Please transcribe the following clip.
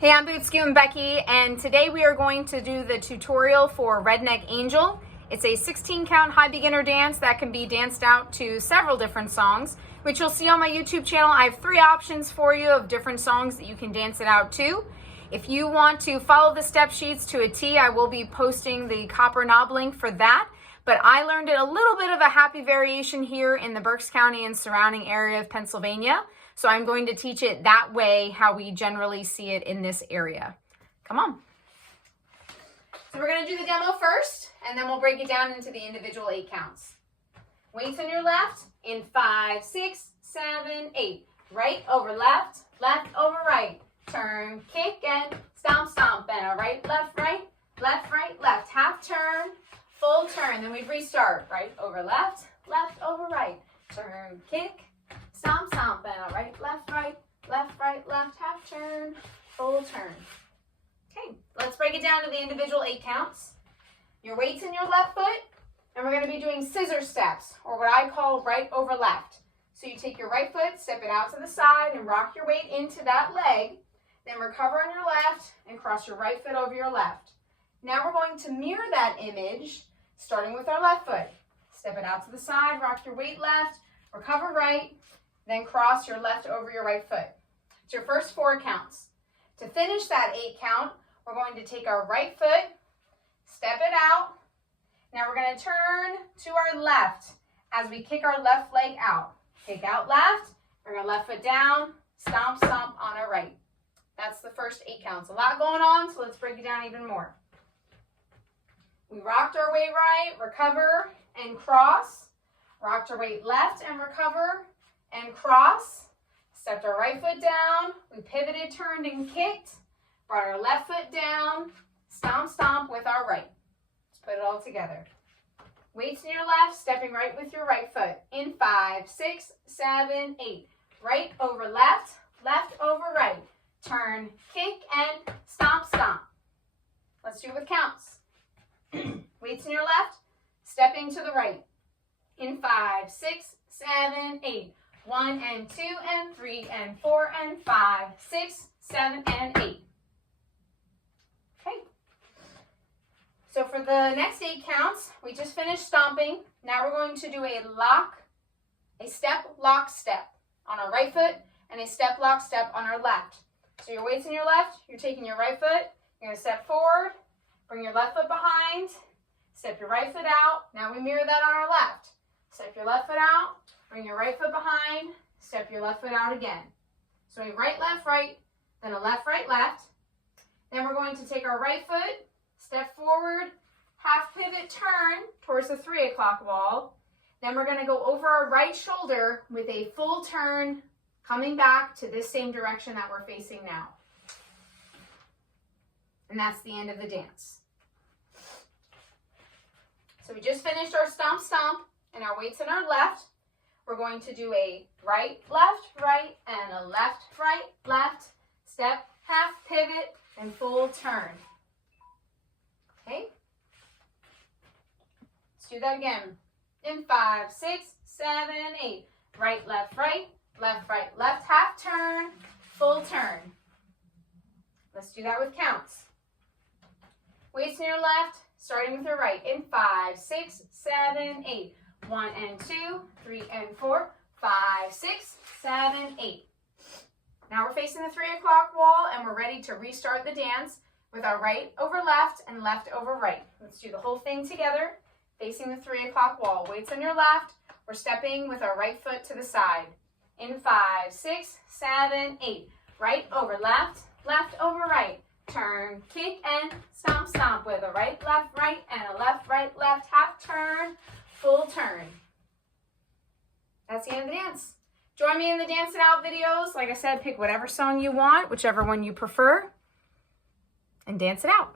Hey, I'm Berks County Becky, and today we are going to do the tutorial for Redneck Angel. It's a 16 count high beginner dance that can be danced out to several different songs, which you'll see on my YouTube channel. I have 3 options for you of different songs that you can dance it out to. If you want to follow the step sheets to a T, I will be posting the copper knob link for that. But I learned it a little bit of a happy variation here in the Berks County and surrounding area of Pennsylvania. So I'm going to teach it that way, how we generally see it in this area. Come on. So we're going to do the demo first, and then we'll break it down into the individual 8 counts. Weights on your left in 5, 6, 7, 8. Right over left, left over right. Turn, kick, and stomp, stomp. And a right, left, left. Half turn, full turn. Then we restart. Right over left, left over right. Turn, kick, stomp, stomp, and a right, left, half turn, full turn. Okay, let's break it down to the individual 8 counts. Your weight's in your left foot, and we're going to be doing scissor steps, or what I call right over left. So you take your right foot, step it out to the side, and rock your weight into that leg. Then recover on your left, and cross your right foot over your left. Now we're going to mirror that image, starting with our left foot. Step it out to the side, rock your weight left, recover right, then cross your left over your right foot. It's your first 4 counts. To finish that 8 count, we're going to take our right foot, step it out. Now we're going to turn to our left as we kick our left leg out. Kick out left, bring our left foot down, stomp, stomp on our right. That's the first 8 counts. A lot going on, so let's break it down even more. We rocked our weight right, recover, and cross. Rocked our weight left and recover and cross. Stepped our right foot down. We pivoted, turned, and kicked. Brought our left foot down. Stomp, stomp with our right. Let's put it all together. Weights in your left, stepping right with your right foot. In 5, 6, 7, 8. Right over left, left over right. Turn, kick, and stomp, stomp. Let's do it with counts. Weights in your left, stepping to the right. In 5, 6, 7, 8. 1 and 2 and 3 and 4 and 5, 6, 7, and 8. Okay. So for the next 8 counts, we just finished stomping. Now we're going to do a step, lock, step on our right foot and a step, lock, step on our left. So your weight's in your left, you're taking your right foot, you're going to step forward, bring your left foot behind, step your right foot out. Now we mirror that on our left. Step your left foot out, bring your right foot behind, step your left foot out again. So a right, right, then a left, left. Then we're going to take our right foot, step forward, half pivot, turn towards the 3 o'clock wall. Then we're going to go over our right shoulder with a full turn, coming back to this same direction that we're facing now. And that's the end of the dance. So we just finished our stomp, stomp, and our weights in our left. We're going to do a right, and a left, left, step, half pivot, and full turn. Okay? Let's do that again. In 5, 6, 7, 8. Right, left, half turn, full turn. Let's do that with counts. Weights in your left, starting with your right. In 5, 6, 7, 8. 1 and 2, 3 and 4, 5, 6, 7, 8. Now we're facing the 3 o'clock wall and we're ready to restart the dance with our right over left and left over right. Let's do the whole thing together, facing the 3 o'clock wall. Weights on your left, we're stepping with our right foot to the side. In 5, 6, 7, 8. Right over left, left over right. Turn, kick, and stomp, stomp with a right, and a left, left, half turn, full turn. That's the end of the dance. Join me in the Dance It Out videos. Like I said, pick whatever song you want, whichever one you prefer, and dance it out.